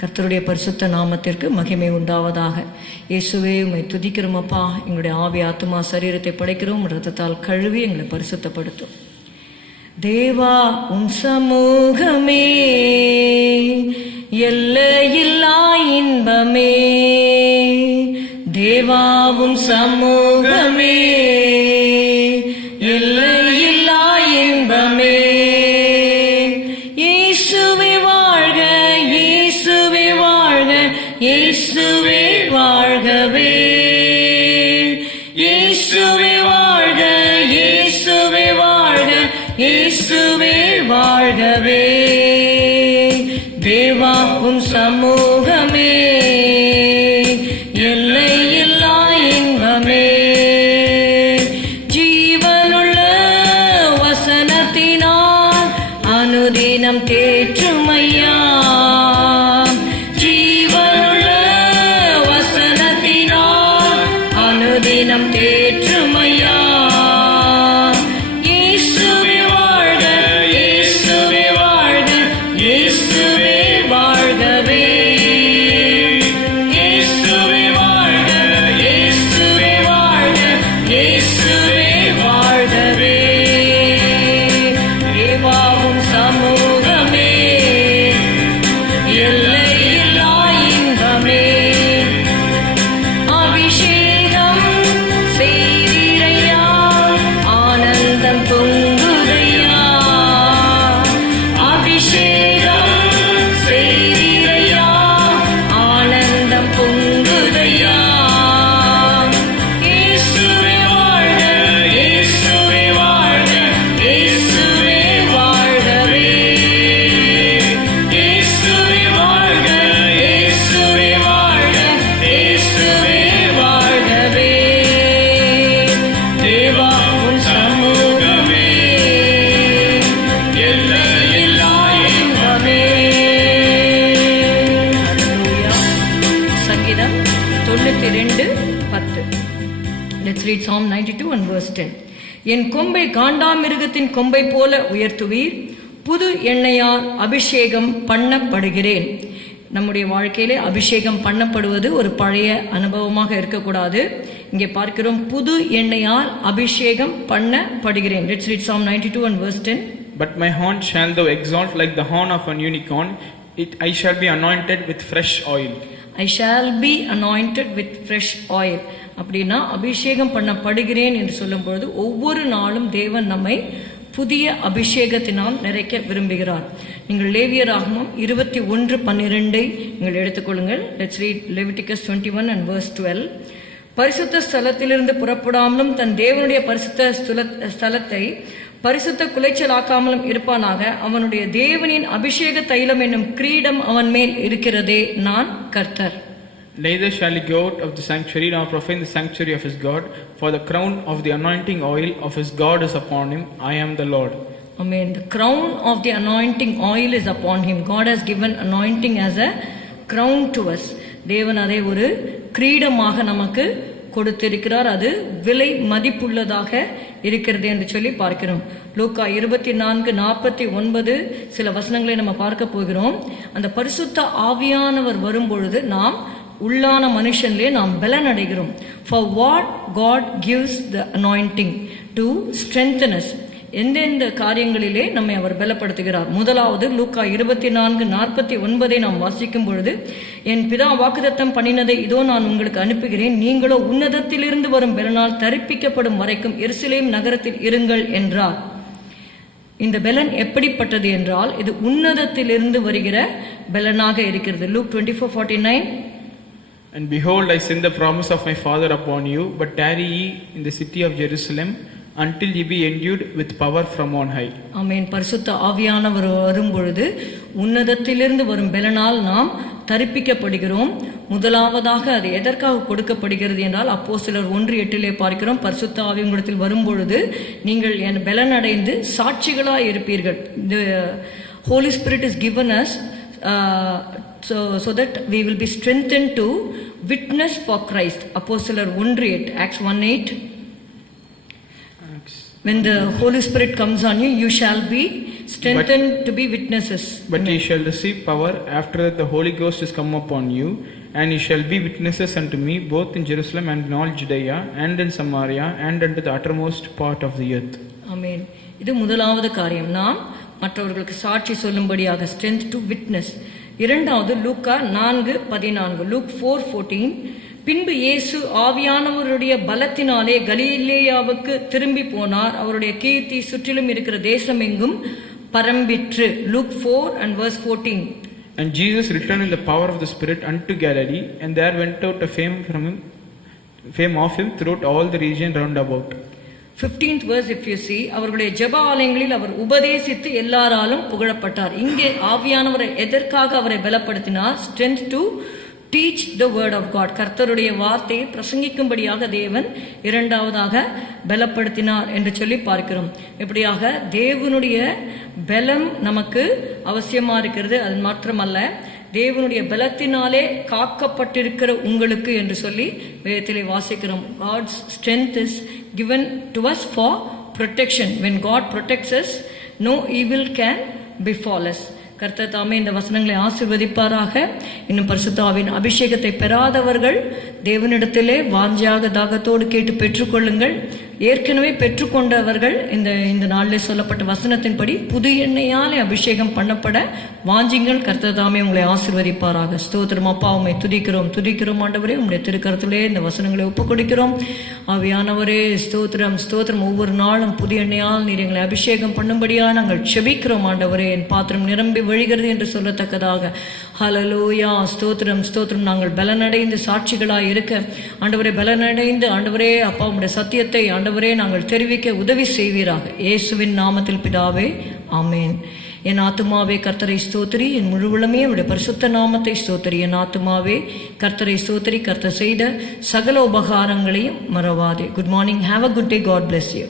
கர்த்தருடைய பரிசுத்த நாமத்திற்கு மகிமை உண்டாவதாக. இயேசுவே உம்மை துதிக்கிறோம் அப்பா. எங்களுடைய ஆவி ஆத்துமா சரீரத்தை படைக்கிறோம், இரத்தத்தால் கழுவி எங்களை பரிசுத்தப்படுத்தும். தேவா உம் சமூகமே எல்லையில்லா இன்பமே, தேவாவும் சமூகமே எல்லையில்லா இன்பமே. இயேசுவே வாழ்க, இயேசுவே வாழ்க, இயேசுவே வாழ்கவே. இயேசுவே வாழ்க, இயேசுவே வாழ்க, இயேசுவே வாழ்கவே. தேவாவும் சமூகமே எல்லையில்லா இன்பமே, ஜீவனுள்ள வசனத்தினால் அனுதினம் தேற்றுமையா. ஜீவனுள்ள வசனத்தினால் அனுதினம் தேற்றுமையா. இயேசுவே வாழ்க, இயேசுவே வாழ்க, இயேசுவே வாழ்கவே. இயேசுவே வாழ்க, இயேசுவே வாழ்க, இயேசுவே வாழ்கவே. தேவாவும் சமூகமே எல்லையில்லா இன்பமே, அபிஷேகம் செய்திரையா, ஆனந்தம் பொங்குதையா. அபிஷேகம் செய்திரையா, ஆனந்தம் பொங்குதையா. இயேசுவே வாழ்க, இயேசுவே வாழ்க, இயேசுவே வாழ்கவே. இயேசுவே வாழ்க, இயேசுவே வாழ்க, இயேசுவே வாழ்கவே. தேவாவும் சமூகமே எல்லையில்லா இன்பமே. ஹல்லேலூயா. சங்கீதம் 92:10. Let's read Psalm 92 and verse 10. என் கொம்பை காண்டாமிருகத்தின் கொம்பை போல உயர்த்துவீர், புது எண்ணெயால் அபிஷேகம் பண்ணப்படுகிறேன். நம்முடைய வாழ்க்கையிலே அபிஷேகம் பண்ணப்படுவது ஒரு பழைய அனுபவமாக இருக்கக்கூடாது. இங்கே பார்க்கிறோம், புது எண்ணெயால் அபிஷேகம் பண்ணப்படுகிறேன். Let's read Psalm 92 and verse 10. But my horn shall thou exalt like the horn of an unicorn, I shall be anointed with fresh oil. I shall be anointed with fresh oil. அப்படின்னா அபிஷேகம் பண்ணப்படுகிறேன் என்று சொல்லும்பொழுது ஒவ்வொரு நாளும் தேவன் நம்மை புதிய அபிஷேகத்தினால் நிறைக்க விரும்புகிறார். நீங்கள் லேவியராகமம் 21:12 நீங்கள் எடுத்துக்கொள்ளுங்கள். Let's read Leviticus 21 and verse 12. பரிசுத்த ஸ்தலத்திலிருந்து புறப்படாமலும் தன் தேவனுடைய பரிசுத்த ஸ்தலத்தை பரிசுத்த குலைச்சலாக்காமலும் இருப்பானாக. அவனுடைய தேவனின் அபிஷேக தைலம் என்னும் கிரீடம் அவன் மேல் இருக்கிறதே, நான் கர்த்தர். Neither shall he go out of the sanctuary nor profane the sanctuary of his God, for the crown of the anointing oil of his God is upon him. I am the Lord. Amen. The crown of the anointing oil is upon him. God has given anointing as a crown to us. தேவன் அதை ஒரு கிரீடமாக நமக்கு கொடுத்திருக்கிறார். அது விலை மதிப்புள்ளதாக இருக்கிறது என்று சொல்லி பார்க்கிறோம். லூக்கா 24:49 சில வசனங்களை நம்ம பார்க்க போகிறோம். அந்த பரிசுத்த ஆவியானவர் வரும்பொழுது நாம் உள்ளான மனுஷன்லே நாம் பலன் அடைகிறோம். For what God gives the anointing to strengthen us. எந்தெந்த காரியங்களிலே நம்மை அவர் பலப்படுத்துகிறார். முதலாவது லூக்கா 24:49 நாம் வாசிக்கும் பொழுது, என் பிதா வாக்குத்தத்தம் பண்ணினதை இதோ நான் உங்களுக்கு அனுப்புகிறேன், நீங்களோ உன்னதத்திலிருந்து வரும் பலனால் தரிப்பிக்கப்படும் வரைக்கும் எருசலேம் நகரத்தில் இருங்கள் என்றார். இந்த பலன் எப்படிப்பட்டது என்றால் இது உன்னதத்திலிருந்து வருகிற பலனாக இருக்கிறது. Luke 24:49. And behold, I send the promise of my Father upon you, but tarry ye in the city of Jerusalem until ye be endued with power from on high. ஆமென். பரிசுத்த ஆவியானவர் வரும்பொழுது உன்னதத்திலிருந்து வரும் பலனால் நாம் தரிப்பிக்கப்படுகிறோம். முதலாவதாக அது எதற்காக கொடுக்கப்படுகிறது என்றால் அப்போஸ்தலர் 1:8 பார்க்கிறோம், பரிசுத்த ஆவி உங்களிடத்தில் வரும்பொழுது நீங்கள் என் பலன் அடைந்து சாட்சிகளாய் இருப்பீர்கள். The Holy Spirit is given us so that we will be strengthened to witness for Christ. அப்போஸ்தலர் 1:8, Acts 1:8. When the Holy Spirit comes on you, you shall be strengthened to be witnesses. But ye shall receive power after that the Holy Ghost is come upon you, and ye shall be witnesses unto me both in Jerusalem and in all Judea and in Samaria and unto the uttermost part of the earth. ஆமென். இது முதலாவது காரியம், நாம் மற்றவர்களுக்கு சாட்சி சொல்லும்படியாக, strength to witness. இரண்டாவது லூக்கா 4:14, Luke 4:14. பின்பு இயேசு ஆவியானவருடைய பலத்தினாலே கலிலேயாவுக்கு திரும்பி போனார், அவருடைய கீர்த்தி சுற்றிலும் இருக்கிற தேசம் எங்கும் பரம்பிற்று. Luke 4:14. And Jesus returned in the power of the Spirit unto Galilee, and there went out a fame of him throughout all the region round about. 15th verse if you see, அவர்களுடைய ஜெப ஆலயங்களில் அவர் உபதேசித்து எல்லாராலும் புகழப்பட்டார். இங்கே ஆவியானவரை எதற்காக அவரை பலப்படுத்தினார்? strength to teach the word of God. கர்த்தருடைய வார்த்தையை பிரசங்கிக்கும்படியாக தேவன் இரண்டாவதாக பலப்படுத்தினார் என்று சொல்லி பார்க்கிறோம். இப்படியாக தேவனுடைய பலம் நமக்கு அவசியமா இருக்கிறது. அது மாத்திரமல்ல, தேவனுடைய பலத்தினாலே காக்கப்பட்டிருக்கிற உங்களுக்கு என்று சொல்லி வேதத்திலே வாசிக்கிறோம். God's strength is given to us for protection. When God protects us, no evil can befall us. கர்த்தர் தாமே இந்த வசனங்களை ஆசீர்வதிப்பாராக. இன்னும் பரிசுத்த ஆவியின் அபிஷேகத்தை பெறாதவர்கள் தேவனிடத்திலே வாஞ்சியாக தாகத்தோடு கேட்டு பெற்றுக்கொள்ளுங்கள். ஏற்கனவே பெற்றுக்கொண்டவர்கள் இந்த நாளிலே சொல்லப்பட்ட வசனத்தின்படி புது எண்ணெயாலே அபிஷேகம் பண்ணப்பட வாஞ்சிங்கள். கர்த்தர் தாமே உங்களை ஆசீர்வதிப்பாராக. ஸ்தோத்திரம் அப்பா, உம்மை துதிக்கிறோம் ஆண்டவரே. உம்முடைய திருக்கரத்திலே இந்த வசனங்களை ஒப்புக் கொடுக்கிறோம். ஆவியானவரே ஸ்தோத்திரம் ஸ்தோத்திரம். ஒவ்வொரு நாளும் புது எண்ணெயால் நீர் எங்களை அபிஷேகம் பண்ணும்படியா நாங்கள் செபிக்கிறோம் ஆண்டவரே. என் பாத்திரம் நிரம்பி வழிகிறது என்று சொல்லத்தக்கதாக. ஹல்லேலூயா, ஸ்தோத்திரம் ஸ்தோத்திரம். நாங்கள் பலனடைந்து சாட்சிகளாய் இருக்க ஆண்டவரே, பலனடைந்து ஆண்டவரே அப்பா உம்முடைய சத்தியத்தை ஆண்டவரே நாங்கள் தெரிவிக்க உதவி செய்வீராக. இயேசுவின் நாமத்தில் பிதாவே, ஆமென். என் ஆத்துமாவே கர்த்தரை ஸ்தோத்திரி, என் முழுவலுமே அவருடைய பரிசுத்த நாமத்தை ஸ்தோத்திரி. என் ஆத்துமாவே கர்த்தரை ஸ்தோத்திரி, கர்த்தர் செய்த சகல உபகாரங்களையும் மறவாதே. Good morning, have a good day. God bless you.